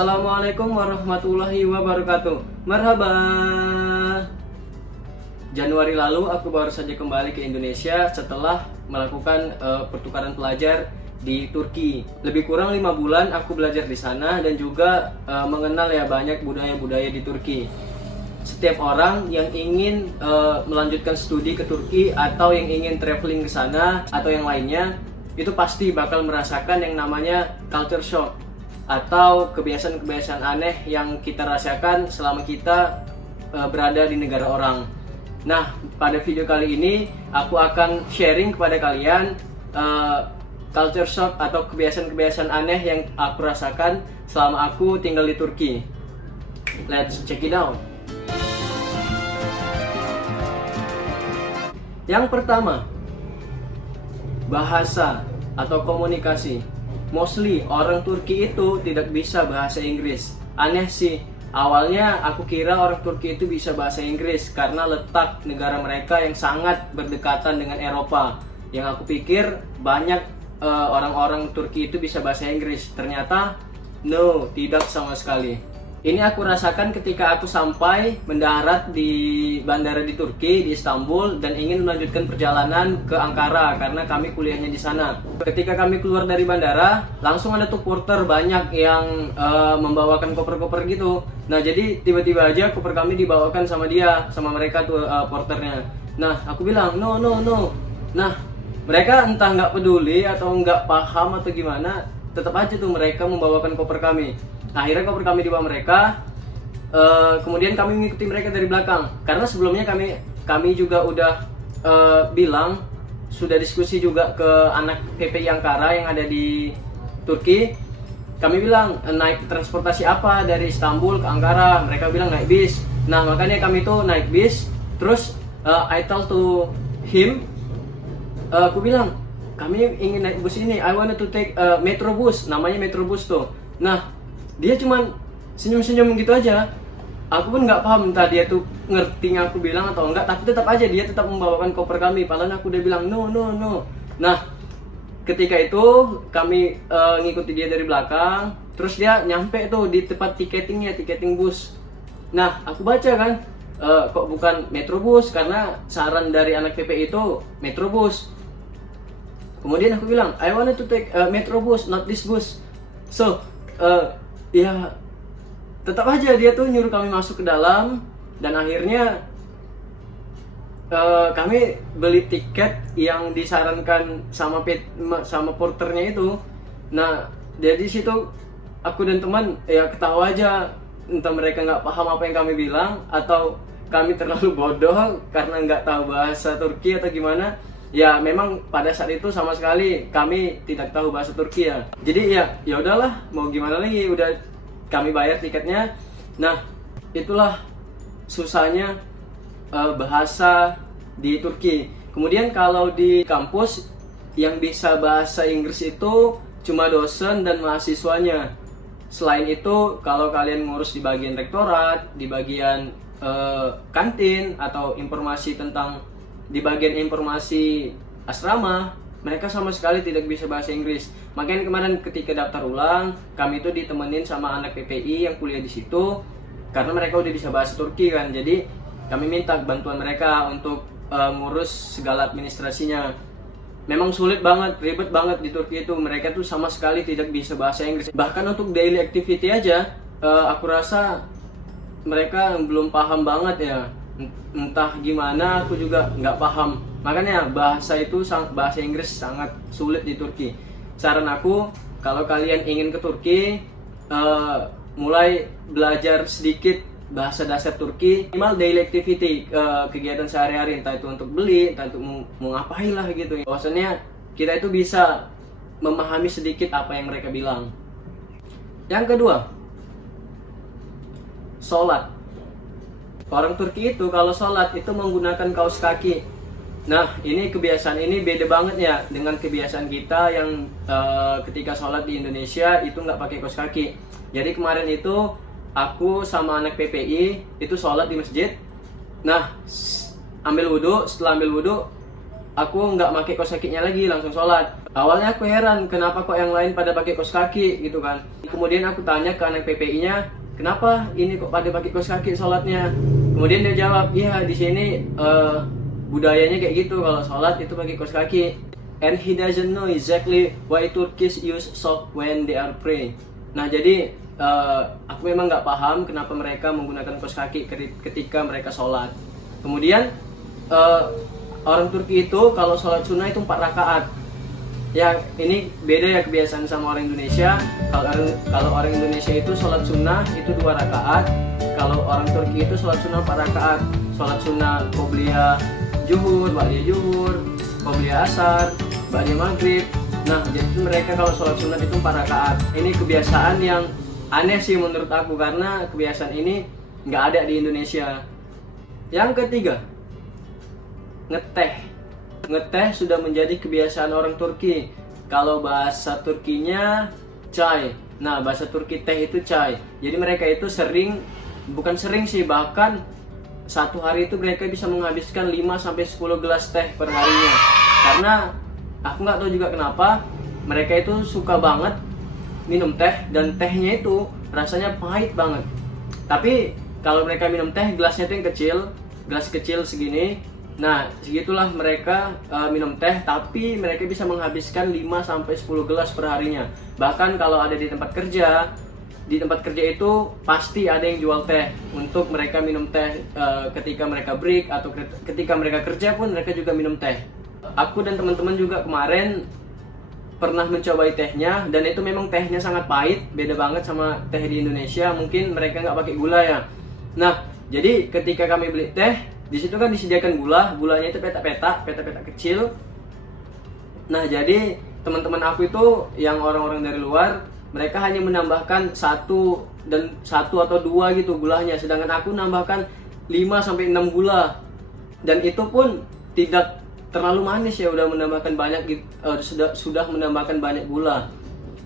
Assalamualaikum warahmatullahi wabarakatuh. Marhaba. Januari lalu aku baru saja kembali ke Indonesia setelah melakukan pertukaran pelajar di Turki. Lebih kurang 5 bulan aku belajar di sana dan juga mengenal ya banyak budaya-budaya di Turki. Setiap orang yang ingin melanjutkan studi ke Turki atau yang ingin traveling ke sana atau yang lainnya, itu pasti bakal merasakan yang namanya culture shock atau kebiasaan-kebiasaan aneh yang kita rasakan selama kita berada di negara orang. Nah, pada video kali ini aku akan sharing kepada kalian culture shock atau kebiasaan-kebiasaan aneh yang aku rasakan selama aku tinggal di Turki. Let's check it out. Yang pertama, bahasa atau komunikasi. Mostly orang Turki itu tidak bisa bahasa Inggris. Aneh sih. Awalnya aku kira orang Turki itu bisa bahasa Inggris karena letak negara mereka yang sangat berdekatan dengan Eropa. Yang aku pikir banyak orang-orang Turki itu bisa bahasa Inggris. Ternyata no, tidak sama sekali. Ini aku rasakan ketika aku sampai mendarat di bandara di Turki, di Istanbul, dan ingin melanjutkan perjalanan ke Ankara karena kami kuliahnya di sana. Ketika kami keluar dari bandara, langsung ada tuh porter banyak yang membawakan koper-koper gitu. Nah, jadi tiba-tiba aja koper kami dibawakan sama dia, sama mereka tuh porternya. Nah, aku bilang no. Nah, mereka entah nggak peduli atau nggak paham atau gimana, tetap aja tuh mereka membawakan koper kami. Akhirnya koper kami dibawa mereka, kemudian kami mengikuti mereka dari belakang. Karena sebelumnya kami juga udah bilang, sudah diskusi juga ke anak PPI Ankara yang ada di Turki. Kami bilang, naik transportasi apa dari Istanbul ke Ankara? Mereka bilang naik bis. Nah, makanya kami tuh naik bis. Terus I told to him, aku bilang, kami ingin naik bus ini. I wanted to take metro bus, namanya metro bus tuh. Nah, dia cuman senyum-senyum gitu aja. Aku pun nggak paham entah dia tuh ngerti yang aku bilang atau enggak, tapi tetap aja dia tetap membawakan koper kami. Padahal aku udah bilang no. Nah, ketika itu kami ngikuti dia dari belakang. Terus dia nyampe tuh di tempat tiketing bus. Nah, aku baca kan, kok bukan Metrobus, karena saran dari anak PP itu Metrobus. Kemudian aku bilang, I wanted to take Metrobus, not this bus. So, ya tetap aja dia tuh nyuruh kami masuk ke dalam. Dan akhirnya kami beli tiket yang disarankan sama porternya itu. Nah, dari situ aku dan teman ya ketawa aja, entah mereka nggak paham apa yang kami bilang atau kami terlalu bodoh karena nggak tahu bahasa Turki atau gimana. Ya memang pada saat itu sama sekali kami tidak tahu bahasa Turki ya. Jadi ya udahlah, mau gimana lagi, udah kami bayar tiketnya. Nah, itulah susahnya bahasa di Turki. Kemudian kalau di kampus yang bisa bahasa Inggris itu cuma dosen dan mahasiswanya. Selain itu, kalau kalian ngurus di bagian rektorat, di bagian kantin atau informasi tentang di bagian informasi asrama, mereka sama sekali tidak bisa bahasa Inggris. Makanya kemarin ketika daftar ulang, kami itu ditemenin sama anak PPI yang kuliah di situ, karena mereka udah bisa bahasa Turki kan. Jadi kami minta bantuan mereka untuk ngurus segala administrasinya. Memang sulit banget, ribet banget di Turki itu. Mereka tuh sama sekali tidak bisa bahasa Inggris. Bahkan untuk daily activity aja, aku rasa mereka belum paham banget ya. Entah gimana, aku juga nggak paham. Makanya bahasa Inggris sangat sulit di Turki. Saran aku, kalau kalian ingin ke Turki, mulai belajar sedikit bahasa dasar Turki, minimal daily activity, kegiatan sehari-hari, entah itu untuk beli, entah itu mau ngapain lah gitu. Bahwasanya kita itu bisa memahami sedikit apa yang mereka bilang. Yang kedua, sholat. Orang Turki itu kalau sholat itu menggunakan kaos kaki. Nah, kebiasaan ini beda banget ya dengan kebiasaan kita yang ketika sholat di Indonesia itu nggak pakai kaos kaki. Jadi kemarin itu aku sama anak PPI itu sholat di masjid. Nah, ambil wudhu. Setelah ambil wudhu, aku nggak pakai kaos kakinya lagi, langsung sholat. Awalnya aku heran kenapa kok yang lain pada pakai kaos kaki gitu kan. Kemudian aku tanya ke anak PPI-nya, kenapa ini kok pada pakai kaos kaki sholatnya? Kemudian dia jawab, iya di sini budayanya kayak gitu, kalau sholat itu pakai kaos kaki. And he doesn't know exactly why Turkish use sock when they are praying. Nah jadi aku memang nggak paham kenapa mereka menggunakan kaos kaki ketika mereka sholat. Kemudian orang Turki itu kalau sholat sunnah itu 4 rakaat. Ya ini beda ya kebiasaan sama orang Indonesia. Kalau orang Indonesia itu sholat sunnah itu 2 rakaat. Kalau orang Turki itu sholat sunnah 4 rakaat. Sholat sunnah qobliyah zuhur, ba'diyah zuhur, qobliyah asar, ba'diyah maghrib. Nah jadi mereka kalau sholat sunnah itu 4 rakaat. Ini kebiasaan yang aneh sih menurut aku, karena kebiasaan ini nggak ada di Indonesia. Yang ketiga, ngeteh sudah menjadi kebiasaan orang Turki. Kalau bahasa Turkinya çay. Nah bahasa Turki teh itu çay. Jadi mereka itu bukan sering sih, bahkan satu hari itu mereka bisa menghabiskan 5-10 gelas teh per harinya. Karena aku nggak tahu juga kenapa mereka itu suka banget minum teh, dan tehnya itu rasanya pahit banget. Tapi kalau mereka minum teh, gelasnya itu yang kecil, gelas kecil segini. Nah, segitulah mereka minum teh, tapi mereka bisa menghabiskan 5-10 gelas per harinya. Bahkan kalau ada di tempat kerja itu pasti ada yang jual teh untuk mereka minum teh ketika mereka break, atau ketika mereka kerja pun mereka juga minum teh. Aku dan teman-teman juga kemarin pernah mencobai tehnya, dan itu memang tehnya sangat pahit, beda banget sama teh di Indonesia. Mungkin mereka nggak pakai gula ya. Nah, jadi ketika kami beli teh, di situ kan disediakan gulanya itu petak-petak kecil. Nah, jadi teman-teman aku itu yang orang-orang dari luar, mereka hanya menambahkan satu atau dua gitu gulanya, sedangkan aku nambahkan 5-6 gula. Dan itu pun tidak terlalu manis ya, udah menambahkan banyak sudah menambahkan banyak gula.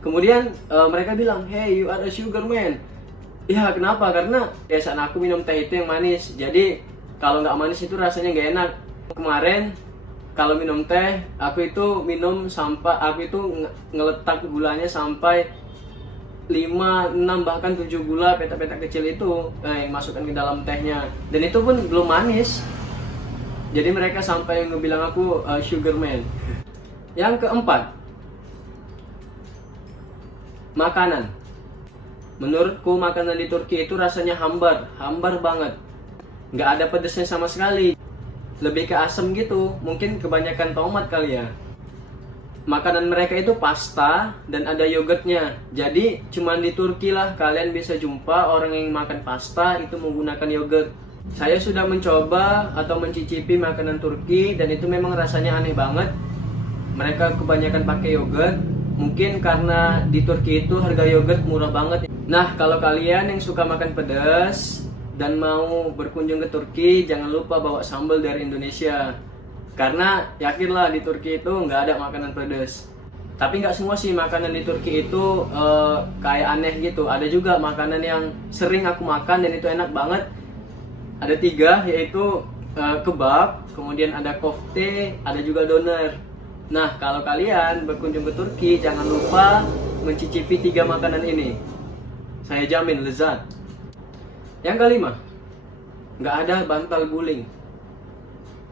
Kemudian mereka bilang, "Hey, you are a sugar man." Ya, kenapa? Karena biasaan aku minum teh itu yang manis. Jadi kalau nggak manis itu rasanya nggak enak. Kemarin kalau minum teh, aku itu ngeletak gulanya sampai 5-6 bahkan 7 gula petak-petak kecil itu yang masukkan ke dalam tehnya. Dan itu pun belum manis. Jadi mereka sampai ngebilang aku sugar man. Yang keempat, makanan. Menurutku makanan di Turki itu rasanya hambar banget. Nggak ada pedesnya sama sekali. Lebih ke asam gitu, mungkin kebanyakan tomat kali ya. Makanan mereka itu pasta dan ada yogurtnya. Jadi cuman di Turki lah kalian bisa jumpa orang yang makan pasta itu menggunakan yogurt. Saya sudah mencoba atau mencicipi makanan Turki dan itu memang rasanya aneh banget. Mereka kebanyakan pakai yogurt. Mungkin karena di Turki itu harga yogurt murah banget. Nah, kalau kalian yang suka makan pedas dan mau berkunjung ke Turki, jangan lupa bawa sambal dari Indonesia. Karena yakinlah di Turki itu nggak ada makanan pedas. Tapi nggak semua sih makanan di Turki itu kayak aneh gitu. Ada juga makanan yang sering aku makan dan itu enak banget. Ada 3, yaitu kebab, kemudian ada kofte, ada juga doner. Nah, kalau kalian berkunjung ke Turki, jangan lupa mencicipi 3 makanan ini. Saya jamin lezat. Yang kelima, nggak ada bantal guling.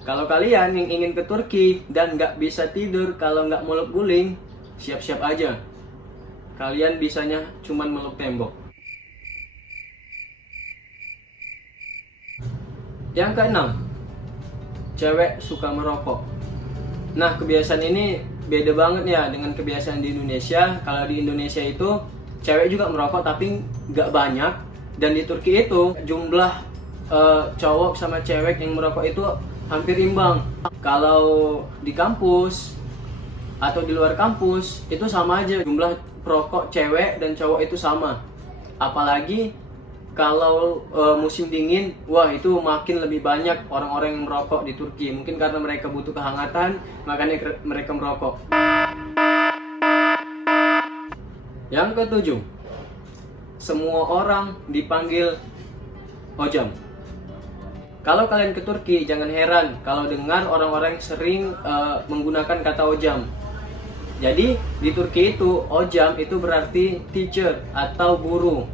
Kalau kalian yang ingin ke Turki dan nggak bisa tidur kalau nggak meluk guling, siap-siap aja. Kalian bisanya cuman meluk tembok. Yang keenam, cewek suka merokok. Nah, kebiasaan ini beda banget ya dengan kebiasaan di Indonesia. Kalau di Indonesia itu cewek juga merokok tapi nggak banyak. Dan di Turki itu jumlah cowok sama cewek yang merokok itu hampir imbang. Kalau di kampus atau di luar kampus itu sama aja, jumlah perokok cewek dan cowok itu sama. Apalagi kalau musim dingin, wah itu makin lebih banyak orang-orang yang merokok di Turki. Mungkin karena mereka butuh kehangatan, makanya mereka merokok. Yang ketujuh, semua orang dipanggil hojam. Kalau kalian ke Turki, jangan heran kalau dengar orang-orang sering menggunakan kata hocam. Jadi di Turki itu hocam itu berarti teacher atau guru.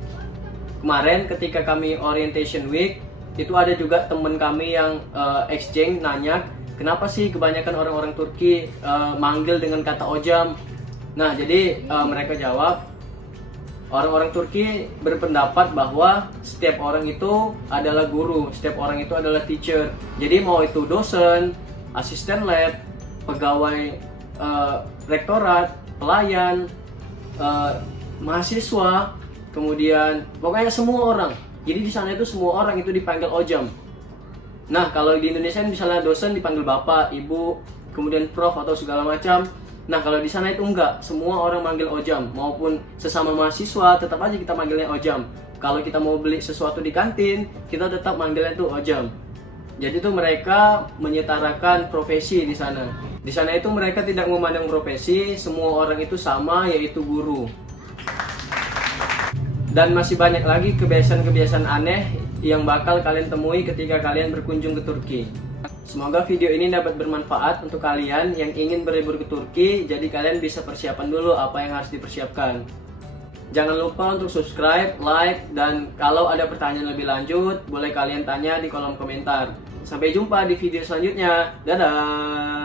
Kemarin ketika kami orientation week, itu ada juga temen kami yang exchange nanya, kenapa sih kebanyakan orang-orang Turki manggil dengan kata hocam? Nah, jadi mereka jawab, orang-orang Turki berpendapat bahwa setiap orang itu adalah guru, setiap orang itu adalah teacher. Jadi mau itu dosen, asisten lab, pegawai rektorat, pelayan, mahasiswa, kemudian pokoknya semua orang. Jadi di sana itu semua orang itu dipanggil hocam. Nah, kalau di Indonesia misalnya dosen dipanggil bapak, ibu, kemudian prof atau segala macam. Nah, kalau di sana itu enggak, semua orang manggil hocam, maupun sesama mahasiswa tetap aja kita manggilnya hocam. Kalau kita mau beli sesuatu di kantin, kita tetap manggilnya itu hocam. Jadi itu mereka menyetarakan profesi di sana. Di sana itu mereka tidak memandang profesi, semua orang itu sama, yaitu guru. Dan masih banyak lagi kebiasaan-kebiasaan aneh yang bakal kalian temui ketika kalian berkunjung ke Turki. Semoga video ini dapat bermanfaat untuk kalian yang ingin berlibur ke Turki, jadi kalian bisa persiapan dulu apa yang harus dipersiapkan. Jangan lupa untuk subscribe, like, dan kalau ada pertanyaan lebih lanjut, boleh kalian tanya di kolom komentar. Sampai jumpa di video selanjutnya. Dadah!